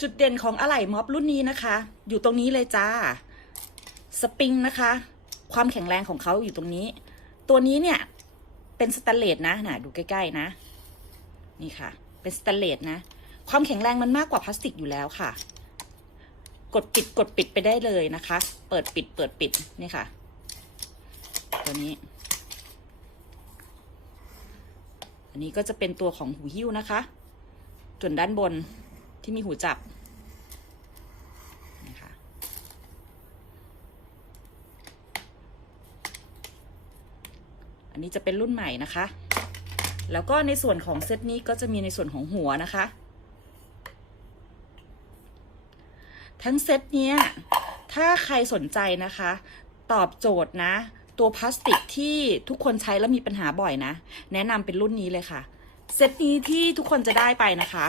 จุดเด่นของอะไหล่ม็อบรุ่นนี้นะคะ อยู่ตรงนี้เลยจ้า สปริงนะคะ ความแข็งแรงของเขาอยู่ตรงนี้ ตัวนี้เนี่ย เป็นสแตนเลสนะนะดูใกล้ ๆ นะ นี่ค่ะ เป็นสแตนเลสนะ ความแข็งแรงมันมากกว่าพลาสติกอยู่แล้วค่ะ กดปิดกดปิดไปได้เลยนะคะ เปิดปิดเปิดปิดนี่ค่ะ ตัวนี้ อันนี้ก็จะเป็นตัวของหูหิ้วนะคะส่วนด้านบนที่มีหูจับนะคะ อันนี้จะเป็นรุ่นใหม่นะคะ แล้วก็ในส่วนของเซตนี้ก็จะมีในส่วนของหัวนะคะ ทั้งเซตเนี้ย ถ้าใครสนใจนะคะ ตอบโจทย์นะ ตัวพลาสติกที่ทุกคนใช้แล้วมีปัญหาบ่อยนะ แนะนำเป็นรุ่นนี้เลยค่ะ เซตนี้ที่ทุกคนจะได้ไปนะคะ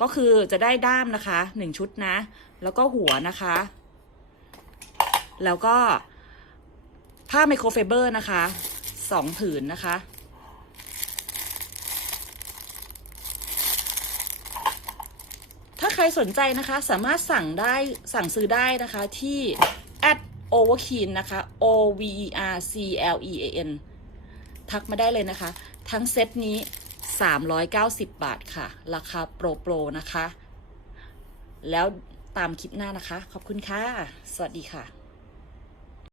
ก็คือจะได้ด้ามนะคะหนึ่งชุดนะ แล้วก็หัวนะคะ แล้วก็ผ้าไมโครไฟเบอร์นะคะ สองผืนนะคะ ถ้าใครสนใจนะคะ สามารถสั่งได้สั่งซื้อได้นะคะที่ at overkeen นะคะ o v e r c l e a n ทักมาได้เลยนะคะ ทั้งเซตนี้ 390 บาทค่ะ ราคาโปรโปรนะคะ แล้วตามคลิปหน้านะคะ ขอบคุณค่ะ สวัสดีค่ะ